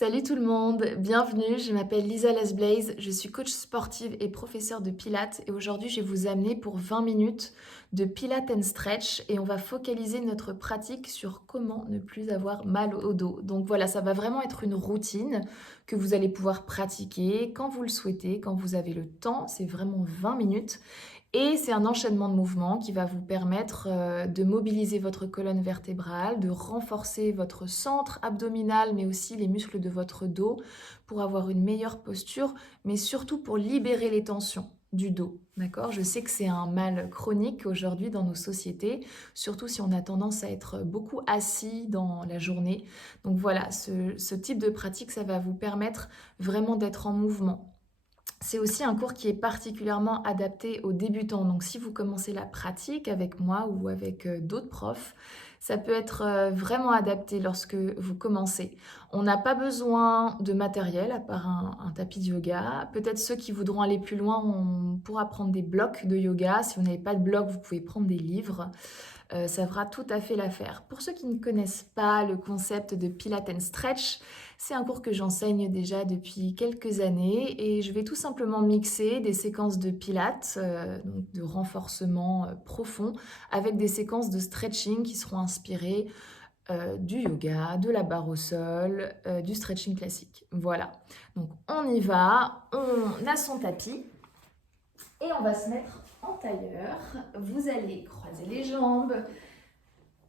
Salut tout le monde, bienvenue, je m'appelle Lisa Lasblaze, je suis coach sportive et professeure de Pilates et aujourd'hui je vais vous amener pour 20 minutes de Pilates and Stretch et on va focaliser notre pratique sur comment ne plus avoir mal au dos. Donc voilà, ça va vraiment être une routine que vous allez pouvoir pratiquer quand vous le souhaitez, quand vous avez le temps, c'est vraiment 20 minutes et c'est un enchaînement de mouvements qui va vous permettre, de mobiliser votre colonne vertébrale, de renforcer votre centre abdominal, mais aussi les muscles de votre dos pour avoir une meilleure posture, mais surtout pour libérer les tensions du dos, d'accord? Je sais que c'est un mal chronique aujourd'hui dans nos sociétés, surtout si on a tendance à être beaucoup assis dans la journée. Donc voilà, ce type de pratique, ça va vous permettre vraiment d'être en mouvement. C'est aussi un cours qui est particulièrement adapté aux débutants. Donc si vous commencez la pratique avec moi ou avec d'autres profs, ça peut être vraiment adapté lorsque vous commencez. On n'a pas besoin de matériel à part un tapis de yoga. Peut-être ceux qui voudront aller plus loin, on pourra prendre des blocs de yoga. Si vous n'avez pas de blocs, vous pouvez prendre des livres. Ça fera tout à fait l'affaire. Pour ceux qui ne connaissent pas le concept de Pilates and Stretch, c'est un cours que j'enseigne déjà depuis quelques années et je vais tout simplement mixer des séquences de Pilates, donc de renforcement profond, avec des séquences de stretching qui seront inspirées du yoga, de la barre au sol, du stretching classique. Voilà. Donc on y va, on a son tapis et on va se mettre en tailleur. Vous allez croiser les jambes.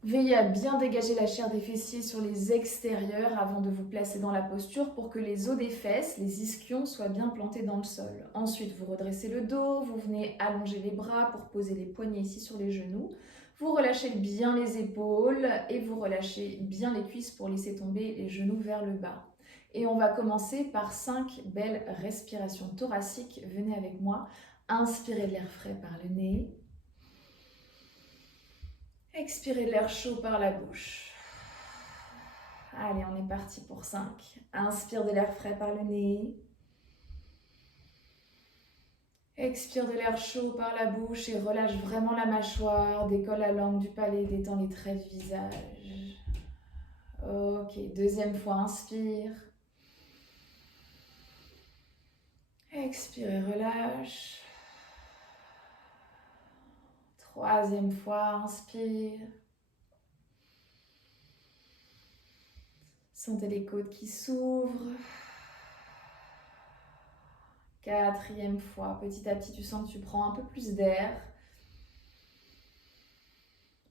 Veillez à bien dégager la chair des fessiers sur les extérieurs avant de vous placer dans la posture pour que les os des fesses, les ischions, soient bien plantés dans le sol. Ensuite, vous redressez le dos, vous venez allonger les bras pour poser les poignets ici sur les genoux. Vous relâchez bien les épaules et vous relâchez bien les cuisses pour laisser tomber les genoux vers le bas. Et on va commencer par 5 belles respirations thoraciques. Venez avec moi. Inspirez de l'air frais par le nez. Expirez de l'air chaud par la bouche. Allez, on est parti pour 5. Inspire de l'air frais par le nez. Expire de l'air chaud par la bouche et relâche vraiment la mâchoire. Décolle la langue du palais, détend les traits du visage. Ok, deuxième fois, inspire. Expire et relâche. Troisième fois, inspire. Sentez les côtes qui s'ouvrent. Quatrième fois, petit à petit, tu sens que tu prends un peu plus d'air.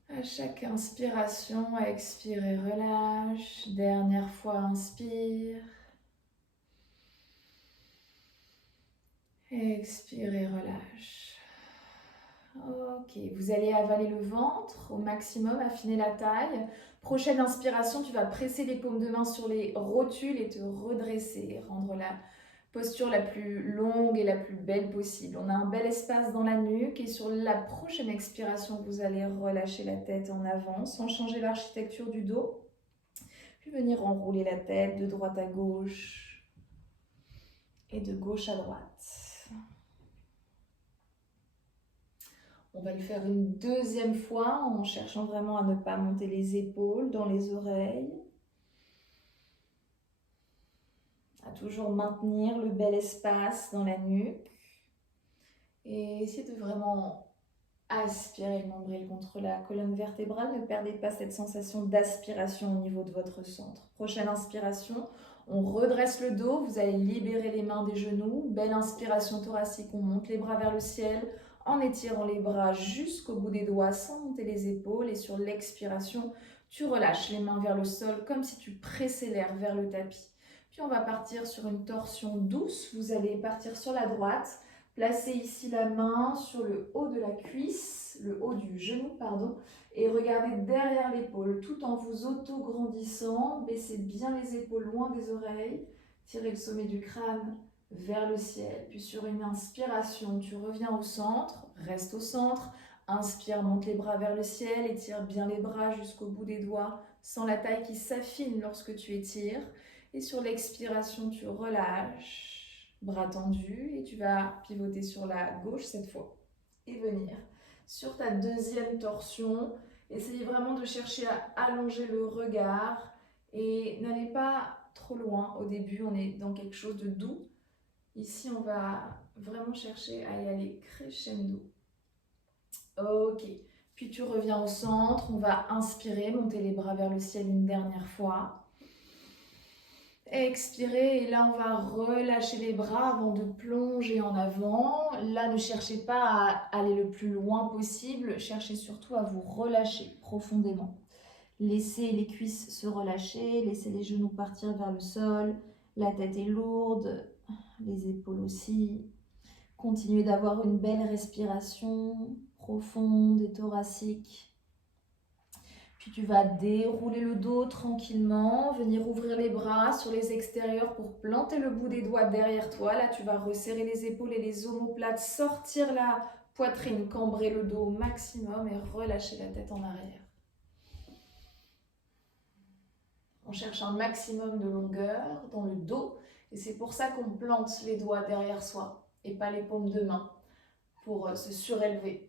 À chaque inspiration, expire et relâche. Dernière fois, inspire. Expire et relâche. Ok, vous allez avaler le ventre au maximum, affiner la taille. Prochaine inspiration, tu vas presser les paumes de main sur les rotules et te redresser, rendre la posture la plus longue et la plus belle possible. On a un bel espace dans la nuque et sur la prochaine expiration, vous allez relâcher la tête en avant sans changer l'architecture du dos. Puis venir enrouler la tête de droite à gauche et de gauche à droite. On va le faire une deuxième fois en cherchant vraiment à ne pas monter les épaules dans les oreilles. À toujours maintenir le bel espace dans la nuque. Et essayez de vraiment aspirer le nombril contre la colonne vertébrale. Ne perdez pas cette sensation d'aspiration au niveau de votre centre. Prochaine inspiration, on redresse le dos. Vous allez libérer les mains des genoux. Belle inspiration thoracique, on monte les bras vers le ciel en étirant les bras jusqu'au bout des doigts sans monter les épaules. Et sur l'expiration, tu relâches les mains vers le sol comme si tu pressais l'air vers le tapis. Puis on va partir sur une torsion douce. Vous allez partir sur la droite. Placez ici la main sur le haut de la cuisse, le haut du genou, pardon, et regardez derrière l'épaule tout en vous auto-grandissant. Baissez bien les épaules loin des oreilles. Tirez le sommet du crâne vers le ciel. Puis sur une inspiration, tu reviens au centre, reste au centre. Inspire, monte les bras vers le ciel, étire bien les bras jusqu'au bout des doigts, sans la taille qui s'affine lorsque tu étires. Et sur l'expiration, tu relâches. Bras tendus et tu vas pivoter sur la gauche cette fois et venir sur ta deuxième torsion. Essayez vraiment de chercher à allonger le regard et n'allez pas trop trop loin. Au début, on est dans quelque chose de doux. Ici, on va vraiment chercher à y aller crescendo. Ok. Puis tu reviens au centre. On va inspirer, monter les bras vers le ciel une dernière fois. Expirer et là on va relâcher les bras avant de plonger en avant. Là ne cherchez pas à aller le plus loin possible, cherchez surtout à vous relâcher profondément. Laissez les cuisses se relâcher, laissez les genoux partir vers le sol, la tête est lourde, les épaules aussi. Continuez d'avoir une belle respiration profonde et thoracique. Puis tu vas dérouler le dos tranquillement, venir ouvrir les bras sur les extérieurs pour planter le bout des doigts derrière toi. Là, tu vas resserrer les épaules et les omoplates, sortir la poitrine, cambrer le dos au maximum et relâcher la tête en arrière. On cherche un maximum de longueur dans le dos et c'est pour ça qu'on plante les doigts derrière soi et pas les paumes de main pour se surélever.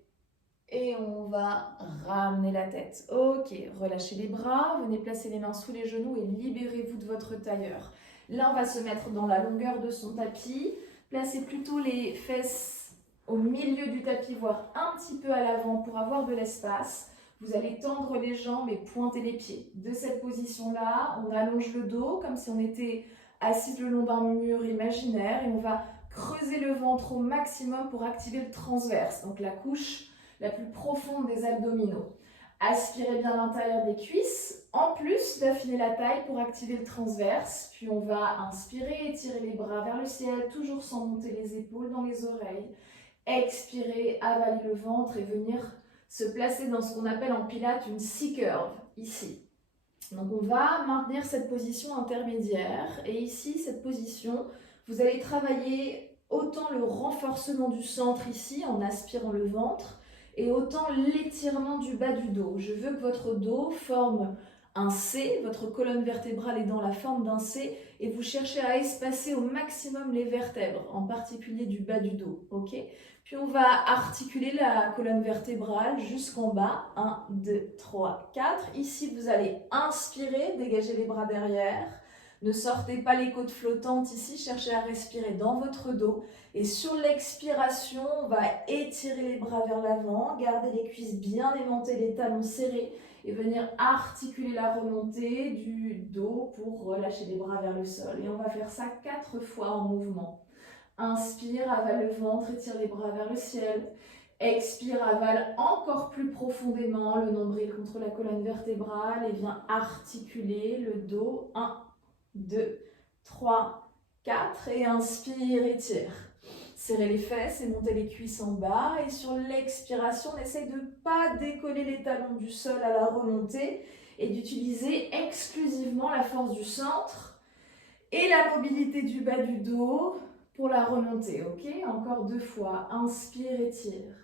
Et on va ramener la tête. Ok, relâchez les bras, venez placer les mains sous les genoux et libérez-vous de votre tailleur. Là, on va se mettre dans la longueur de son tapis. Placez plutôt les fesses au milieu du tapis, voire un petit peu à l'avant pour avoir de l'espace. Vous allez tendre les jambes et pointer les pieds. De cette position-là, on allonge le dos comme si on était assis le long d'un mur imaginaire et on va creuser le ventre au maximum pour activer le transverse. Donc la couche la plus profonde des abdominaux. Aspirez bien l'intérieur des cuisses, en plus d'affiner la taille pour activer le transverse. Puis on va inspirer, étirer les bras vers le ciel, toujours sans monter les épaules dans les oreilles. Expirer, avaler le ventre et venir se placer dans ce qu'on appelle en pilates une C-curve, ici. Donc on va maintenir cette position intermédiaire. Et ici, cette position, vous allez travailler autant le renforcement du centre ici, en aspirant le ventre, et autant l'étirement du bas du dos. Je veux que votre dos forme un C, votre colonne vertébrale est dans la forme d'un C, et vous cherchez à espacer au maximum les vertèbres, en particulier du bas du dos. Ok ? Puis on va articuler la colonne vertébrale jusqu'en bas. 1, 2, 3, 4. Ici, vous allez inspirer, dégager les bras derrière. Ne sortez pas les côtes flottantes ici, cherchez à respirer dans votre dos. Et sur l'expiration, on va étirer les bras vers l'avant, garder les cuisses bien aimantées, les talons serrés et venir articuler la remontée du dos pour relâcher les bras vers le sol. Et on va faire ça 4 fois en mouvement. Inspire, avale le ventre, étire les bras vers le ciel. Expire, avale encore plus profondément le nombril contre la colonne vertébrale et viens articuler le dos. 1, 2, 3, 4 et inspire, étire. Serrez les fesses et montez les cuisses en bas. Et sur l'expiration, on essaye de ne pas décoller les talons du sol à la remontée et d'utiliser exclusivement la force du centre et la mobilité du bas du dos pour la remontée. Ok ? Encore 2 fois. Inspire, étire.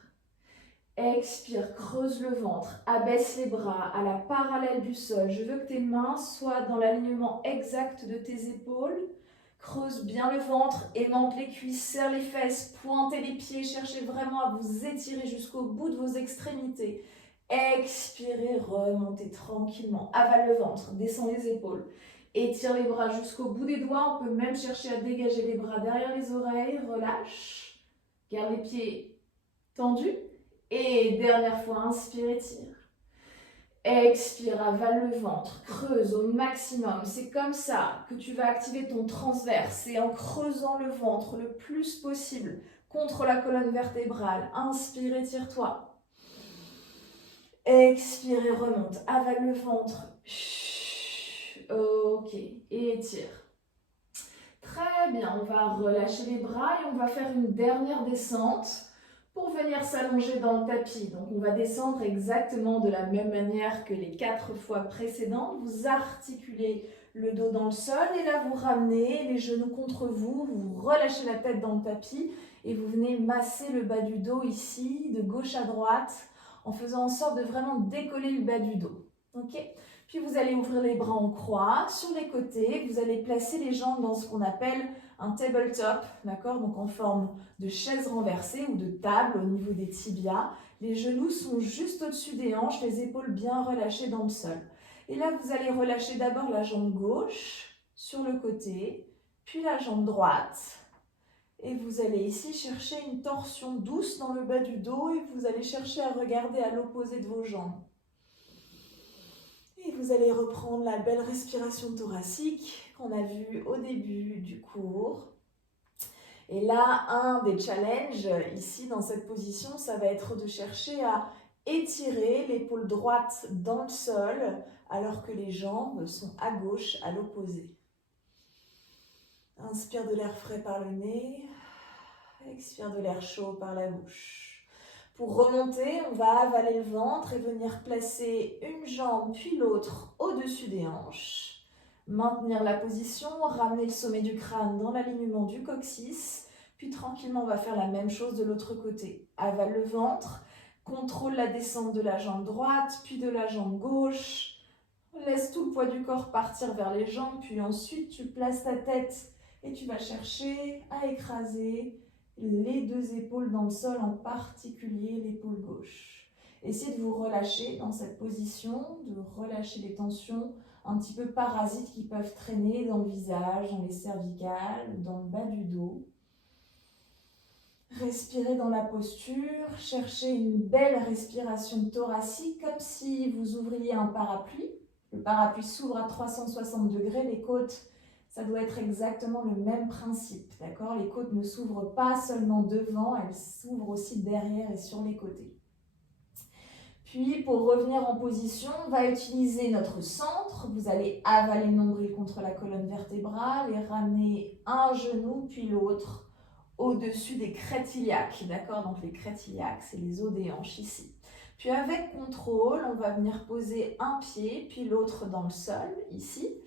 Expire, creuse le ventre, abaisse les bras à la parallèle du sol. Je veux que tes mains soient dans l'alignement exact de tes épaules. Creuse bien le ventre, aimante les cuisses, serre les fesses, pointez les pieds. Cherchez vraiment à vous étirer jusqu'au bout de vos extrémités. Expirez, remontez tranquillement. Avale le ventre, descend les épaules. Étire les bras jusqu'au bout des doigts. On peut même chercher à dégager les bras derrière les oreilles. Relâche. Garde les pieds tendus. Et dernière fois, inspire, étire. Expire, avale le ventre, creuse au maximum. C'est comme ça que tu vas activer ton transverse. Et en creusant le ventre le plus possible contre la colonne vertébrale. Inspire, étire-toi. Expire et remonte. Avale le ventre. Ok, et étire. Très bien, on va relâcher les bras et on va faire une dernière descente pour venir s'allonger dans le tapis. Donc on va descendre exactement de la même manière que les 4 fois précédentes. Vous articulez le dos dans le sol et là vous ramenez les genoux contre vous, vous relâchez la tête dans le tapis et vous venez masser le bas du dos ici, de gauche à droite, en faisant en sorte de vraiment décoller le bas du dos. Ok ? Puis vous allez ouvrir les bras en croix sur les côtés, vous allez placer les jambes dans ce qu'on appelle un tabletop, d'accord, donc en forme de chaise renversée ou de table au niveau des tibias. Les genoux sont juste au-dessus des hanches, les épaules bien relâchées dans le sol. Et là, vous allez relâcher d'abord la jambe gauche sur le côté, puis la jambe droite. Et vous allez ici chercher une torsion douce dans le bas du dos et vous allez chercher à regarder à l'opposé de vos jambes. Et vous allez reprendre la belle respiration thoracique qu'on a vue au début du cours. Et là, un des challenges ici dans cette position, ça va être de chercher à étirer l'épaule droite dans le sol alors que les jambes sont à gauche, à l'opposé. Inspire de l'air frais par le nez, expire de l'air chaud par la bouche. Pour remonter, on va avaler le ventre et venir placer une jambe puis l'autre au-dessus des hanches. Maintenir la position, ramener le sommet du crâne dans l'alignement du coccyx, puis tranquillement on va faire la même chose de l'autre côté. Avale le ventre, contrôle la descente de la jambe droite, puis de la jambe gauche. Laisse tout le poids du corps partir vers les jambes, puis ensuite tu places ta tête et tu vas chercher à écraser les deux épaules dans le sol, en particulier l'épaule gauche. Essayez de vous relâcher dans cette position, de relâcher les tensions un petit peu parasites qui peuvent traîner dans le visage, dans les cervicales, dans le bas du dos. Respirez dans la posture, cherchez une belle respiration thoracique, comme si vous ouvriez un parapluie. Le parapluie s'ouvre à 360 degrés, les côtes, ça doit être exactement le même principe, d'accord? Les côtes ne s'ouvrent pas seulement devant, elles s'ouvrent aussi derrière et sur les côtés. Puis, pour revenir en position, on va utiliser notre centre. Vous allez avaler le nombril contre la colonne vertébrale et ramener un genou puis l'autre au-dessus des crêtes iliaques, d'accord? Donc les crêtes iliaques, c'est les os des hanches ici. Puis avec contrôle, on va venir poser un pied puis l'autre dans le sol, ici.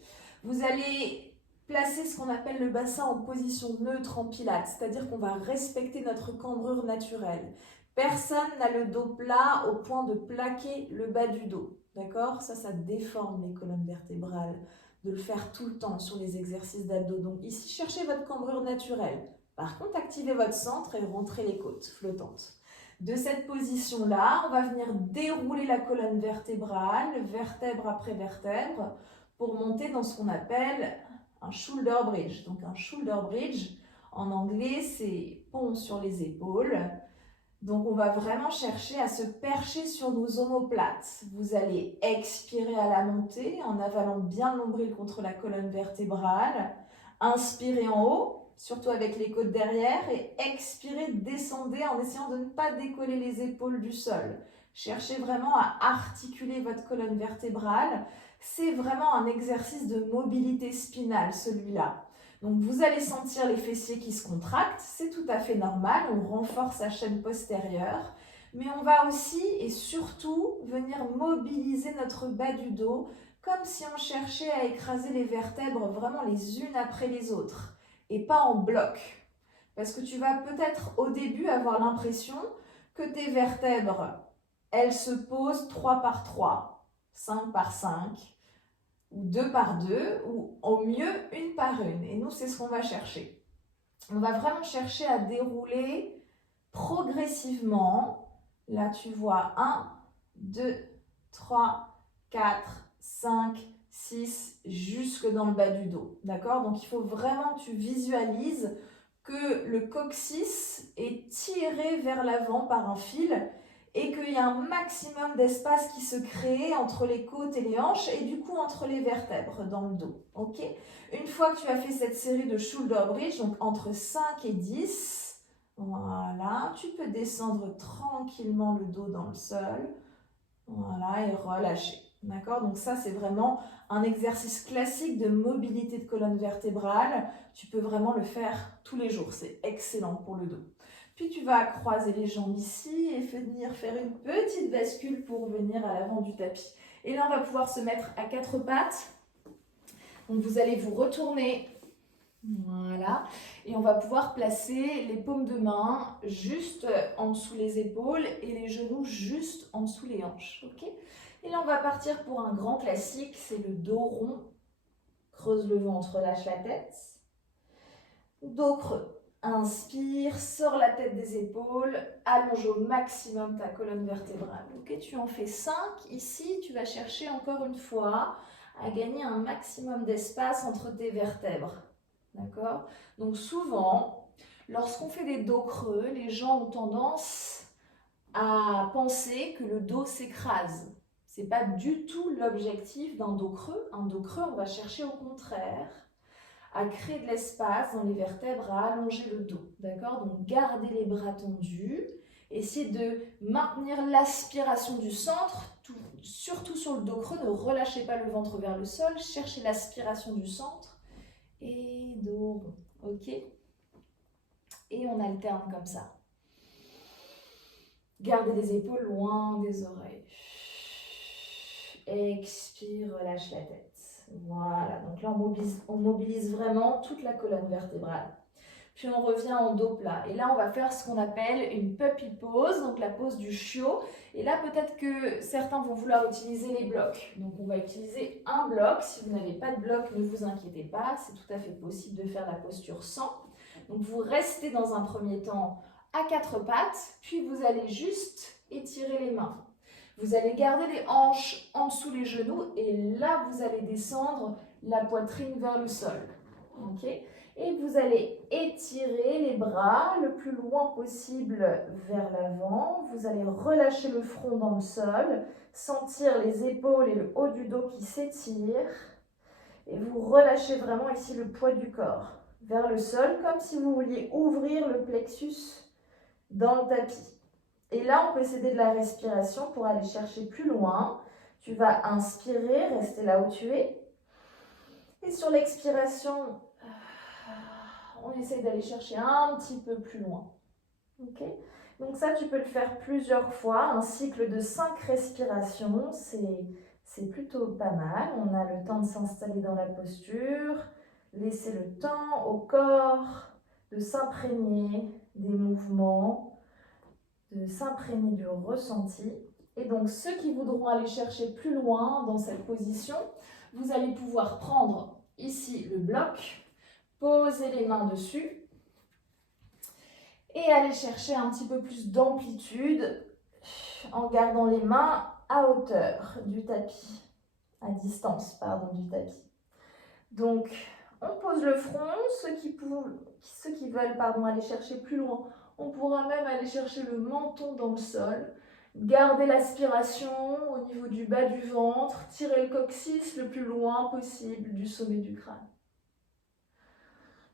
Vous allez placer ce qu'on appelle le bassin en position neutre en pilates, c'est-à-dire qu'on va respecter notre cambrure naturelle. Personne n'a le dos plat au point de plaquer le bas du dos, d'accord? Ça déforme les colonnes vertébrales, de le faire tout le temps sur les exercices d'abdos. Donc ici, cherchez votre cambrure naturelle. Par contre, activez votre centre et rentrez les côtes flottantes. De cette position-là, on va venir dérouler la colonne vertébrale, vertèbre après vertèbre, pour monter dans ce qu'on appelle un shoulder bridge. Donc un shoulder bridge, en anglais, c'est pont sur les épaules. Donc on va vraiment chercher à se percher sur nos omoplates. Vous allez expirer à la montée en avalant bien le nombril contre la colonne vertébrale. Inspirez en haut, surtout avec les côtes derrière, et expirez, descendez en essayant de ne pas décoller les épaules du sol. Cherchez vraiment à articuler votre colonne vertébrale. C'est vraiment un exercice de mobilité spinale, celui-là. Donc vous allez sentir les fessiers qui se contractent, c'est tout à fait normal, on renforce la chaîne postérieure, mais on va aussi et surtout venir mobiliser notre bas du dos, comme si on cherchait à écraser les vertèbres vraiment les unes après les autres, et pas en bloc. Parce que tu vas peut-être au début avoir l'impression que tes vertèbres, elles se posent 3 par 3, 5 par 5, ou 2 par 2, ou au mieux 1 par 1. Et nous, c'est ce qu'on va chercher. On va vraiment chercher à dérouler progressivement. Là, tu vois 1, 2, 3, 4, 5, 6, jusque dans le bas du dos. D'accord? Donc, il faut vraiment que tu visualises que le coccyx est tiré vers l'avant par un fil et qu'il y a un maximum d'espace qui se crée entre les côtes et les hanches et du coup entre les vertèbres dans le dos. Okay? Une fois que tu as fait cette série de shoulder bridge, donc entre 5 et 10, voilà, tu peux descendre tranquillement le dos dans le sol, voilà, et relâcher. D'accord? Donc ça, c'est vraiment un exercice classique de mobilité de colonne vertébrale. Tu peux vraiment le faire tous les jours. C'est excellent pour le dos. Puis tu vas croiser les jambes ici et venir faire une petite bascule pour venir à l'avant du tapis. Et là, on va pouvoir se mettre à 4 pattes. Donc vous allez vous retourner. Voilà. Et on va pouvoir placer les paumes de main juste en dessous les épaules et les genoux juste en dessous les hanches. Okay? Et là, on va partir pour un grand classique, c'est le dos rond. Creuse le ventre, relâche la tête. Dos creux. Inspire, sors la tête des épaules, allonge au maximum ta colonne vertébrale. Okay, tu en fais 5. Ici, tu vas chercher encore une fois à gagner un maximum d'espace entre tes vertèbres. D'accord? Donc souvent, lorsqu'on fait des dos creux, les gens ont tendance à penser que le dos s'écrase. Ce n'est pas du tout l'objectif d'un dos creux. Un dos creux, on va chercher au contraire à créer de l'espace dans les vertèbres, à allonger le dos. D'accord? Donc gardez les bras tendus. Essayez de maintenir l'aspiration du centre, surtout sur le dos creux. Ne relâchez pas le ventre vers le sol. Cherchez l'aspiration du centre. Et dos rond. Ok? Et on alterne comme ça. Gardez les épaules loin des oreilles. Expire, relâche la tête. Voilà, donc là on mobilise vraiment toute la colonne vertébrale. Puis on revient en dos plat. Et là on va faire ce qu'on appelle une puppy pose, donc la pose du chiot. Et là peut-être que certains vont vouloir utiliser les blocs. Donc on va utiliser un bloc. Si vous n'avez pas de bloc, ne vous inquiétez pas. C'est tout à fait possible de faire la posture sans. Donc vous restez dans un premier temps à quatre pattes, puis vous allez juste étirer les mains. Vous allez garder les hanches en dessous les genoux et là, vous allez descendre la poitrine vers le sol. Okay? Et vous allez étirer les bras le plus loin possible vers l'avant. Vous allez relâcher le front dans le sol, sentir les épaules et le haut du dos qui s'étirent. Et vous relâchez vraiment ici le poids du corps vers le sol, comme si vous vouliez ouvrir le plexus dans le tapis. Et là, on peut s'aider de la respiration pour aller chercher plus loin. Tu vas inspirer, rester là où tu es. Et sur l'expiration, on essaye d'aller chercher un petit peu plus loin. Okay? Donc ça, tu peux le faire plusieurs fois. Un cycle de 5 respirations, c'est plutôt pas mal. On a le temps de s'installer dans la posture. Laisser le temps au corps de s'imprégner des mouvements, de s'imprégner du ressenti. Et donc, ceux qui voudront aller chercher plus loin dans cette position, vous allez pouvoir prendre ici le bloc, poser les mains dessus et aller chercher un petit peu plus d'amplitude en gardant les mains à hauteur du tapis, à distance, pardon, du tapis. Donc, on pose le front, ceux qui veulent aller chercher plus loin, on pourra même aller chercher le menton dans le sol. Gardez l'aspiration au niveau du bas du ventre, tirez le coccyx le plus loin possible du sommet du crâne.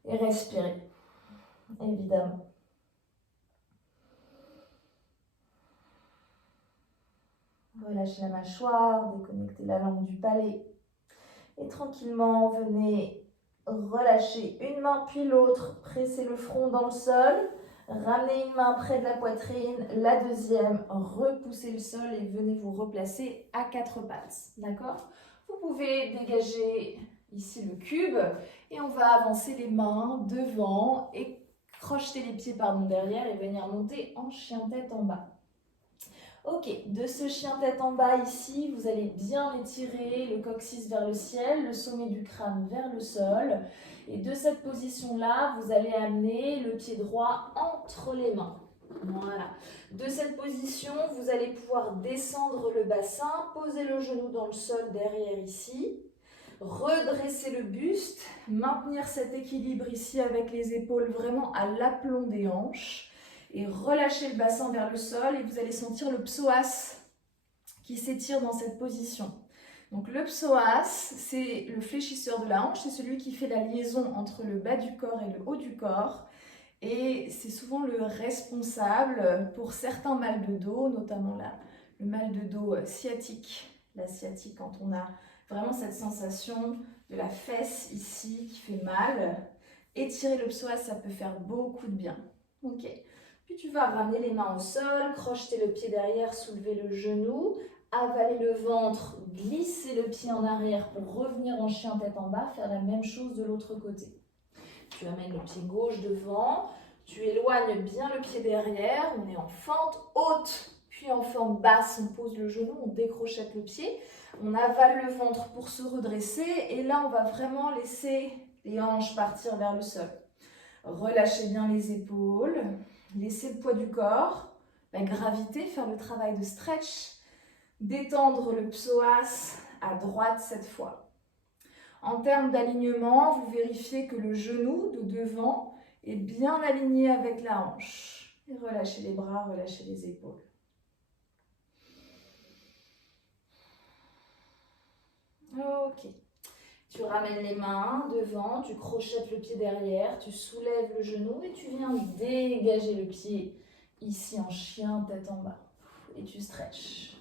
Et respirez, évidemment. Relâchez la mâchoire, déconnectez la langue du palais. Et tranquillement, venez relâcher une main puis l'autre, pressez le front dans le sol, ramenez une main près de la poitrine, la deuxième, repoussez le sol et venez vous replacer à quatre pattes. D'accord? Vous pouvez dégager ici le cube et on va avancer les mains devant et crocheter les pieds derrière et venir monter en chien-tête en bas. Ok, de ce chien-tête en bas ici, vous allez bien étirer le coccyx vers le ciel, le sommet du crâne vers le sol. Et de cette position-là, vous allez amener le pied droit entre les mains. Voilà. De cette position, vous allez pouvoir descendre le bassin, poser le genou dans le sol derrière ici, redresser le buste, maintenir cet équilibre ici avec les épaules vraiment à l'aplomb des hanches. Et relâchez le bassin vers le sol et vous allez sentir le psoas qui s'étire dans cette position. Donc le psoas, c'est le fléchisseur de la hanche, c'est celui qui fait la liaison entre le bas du corps et le haut du corps. Et c'est souvent le responsable pour certains mal de dos, notamment le mal de dos sciatique. La sciatique, quand on a vraiment cette sensation de la fesse ici qui fait mal. Étirer le psoas, ça peut faire beaucoup de bien. Ok. Puis tu vas ramener les mains au sol, crocheter le pied derrière, soulever le genou, avaler le ventre, glisser le pied en arrière pour revenir en chien-tête en bas, faire la même chose de l'autre côté. Tu amènes le pied gauche devant, tu éloignes bien le pied derrière, on est en fente haute, puis en fente basse, on pose le genou, on décrochette le pied, on avale le ventre pour se redresser et là on va vraiment laisser les hanches partir vers le sol. Relâchez bien les épaules. Laissez le poids du corps, la gravité, faire le travail de stretch, détendre le psoas à droite cette fois. En termes d'alignement, vous vérifiez que le genou de devant est bien aligné avec la hanche. Et relâchez les bras, relâchez les épaules. Ok. Tu ramènes les mains devant, tu crochettes le pied derrière, tu soulèves le genou et tu viens dégager le pied ici en chien, tête en bas. Et tu stretches.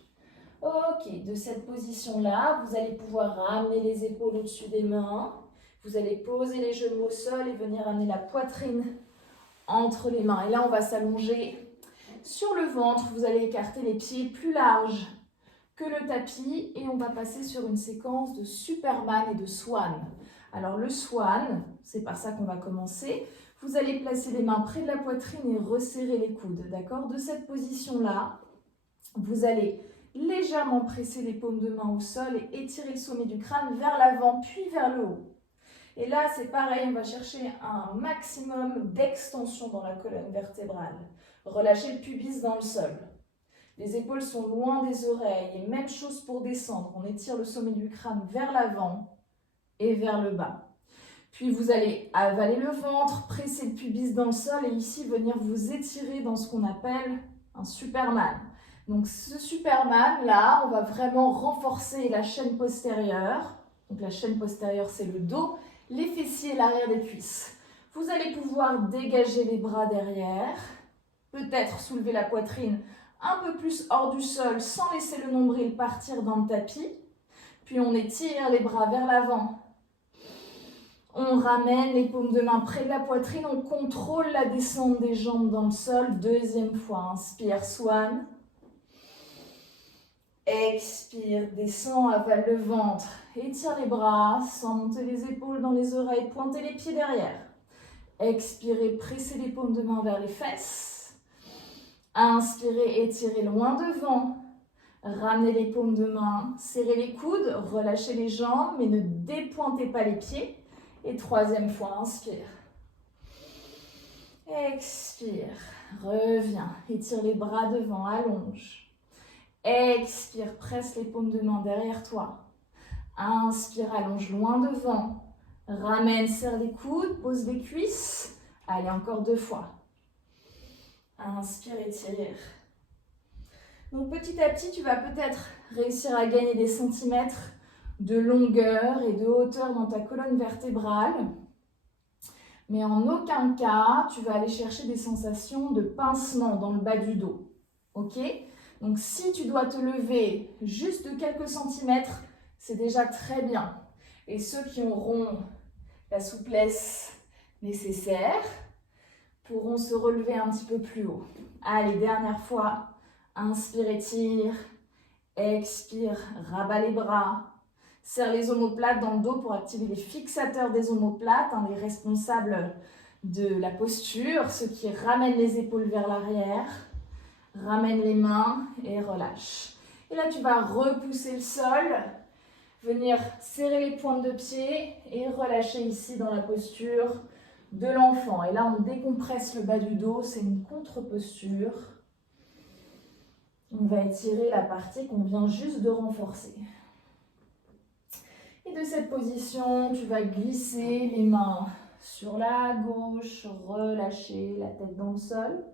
Ok, de cette position-là, vous allez pouvoir ramener les épaules au-dessus des mains. Vous allez poser les genoux au sol et venir amener la poitrine entre les mains. Et là, on va s'allonger sur le ventre. Vous allez écarter les pieds plus larges que le tapis et on va passer sur une séquence de Superman et de Swan. Alors le Swan, c'est par ça qu'on va commencer. Vous allez placer les mains près de la poitrine et resserrer les coudes, d'accord? De cette position-là, vous allez légèrement presser les paumes de main au sol et étirer le sommet du crâne vers l'avant puis vers le haut. Et là, c'est pareil, on va chercher un maximum d'extension dans la colonne vertébrale. Relâchez le pubis dans le sol. Les épaules sont loin des oreilles et même chose pour descendre. On étire le sommet du crâne vers l'avant et vers le bas. Puis vous allez avaler le ventre, presser le pubis dans le sol et ici venir vous étirer dans ce qu'on appelle un Superman. Donc ce Superman là, on va vraiment renforcer la chaîne postérieure. Donc la chaîne postérieure c'est le dos, les fessiers et l'arrière des cuisses. Vous allez pouvoir dégager les bras derrière, peut-être soulever la poitrine un peu plus hors du sol sans laisser le nombril partir dans le tapis. Puis on étire les bras vers l'avant. On ramène les paumes de main près de la poitrine. On contrôle la descente des jambes dans le sol. Deuxième fois, inspire, Swan. Expire, descend, avale le ventre. Étire les bras sans monter les épaules dans les oreilles. Pointez les pieds derrière. Expirez, pressez les paumes de main vers les fesses. Inspirez, étirez loin devant. Ramenez les paumes de main, serrez les coudes, relâchez les jambes, mais ne dépointez pas les pieds. Et troisième fois, inspire. Expire, reviens, étire les bras devant, allonge. Expire, presse les paumes de main derrière toi. Inspire, allonge loin devant. Ramène, serre les coudes, pose les cuisses. Allez, encore 2 fois. Inspire, étire. Donc petit à petit, tu vas peut-être réussir à gagner des centimètres de longueur et de hauteur dans ta colonne vertébrale. Mais en aucun cas, tu vas aller chercher des sensations de pincement dans le bas du dos. Ok? Donc si tu dois te lever juste de quelques centimètres, c'est déjà très bien. Et ceux qui auront la souplesse nécessaire pourront se relever un petit peu plus haut. Allez, dernière fois. Inspire, étire. Expire, rabat les bras. Serre les omoplates dans le dos pour activer les fixateurs des omoplates, les responsables de la posture, ceux qui ramènent les épaules vers l'arrière. Ramène les mains et relâche. Et là, tu vas repousser le sol, venir serrer les pointes de pied et relâcher ici dans la posture de l'enfant. Et là, on décompresse le bas du dos, c'est une contre-posture. On va étirer la partie qu'on vient juste de renforcer. Et de cette position, tu vas glisser les mains sur la gauche, relâcher la tête dans le sol.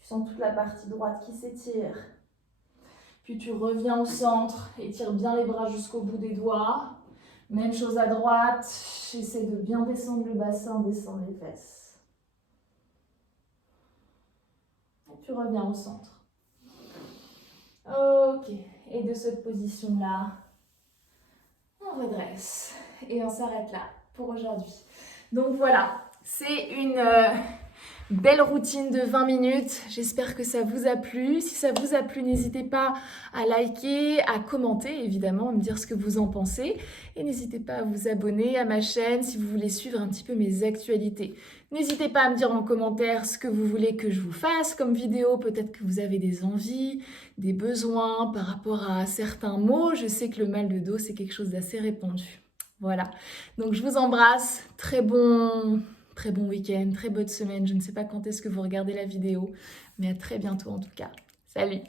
Tu sens toute la partie droite qui s'étire. Puis tu reviens au centre, étire bien les bras jusqu'au bout des doigts. Même chose à droite, j'essaie de bien descendre le bassin, descendre les fesses. Et tu reviens au centre. Ok, et de cette position-là, on redresse et on s'arrête là pour aujourd'hui. Donc voilà, c'est une belle routine de 20 minutes. J'espère que ça vous a plu. Si ça vous a plu, n'hésitez pas à liker, à commenter évidemment, à me dire ce que vous en pensez. Et n'hésitez pas à vous abonner à ma chaîne si vous voulez suivre un petit peu mes actualités. N'hésitez pas à me dire en commentaire ce que vous voulez que je vous fasse comme vidéo. Peut-être que vous avez des envies, des besoins par rapport à certains mots. Je sais que le mal de dos, c'est quelque chose d'assez répandu. Voilà, donc je vous embrasse. Très bon week-end, très bonne semaine. Je ne sais pas quand est-ce que vous regardez la vidéo, mais à très bientôt en tout cas. Salut!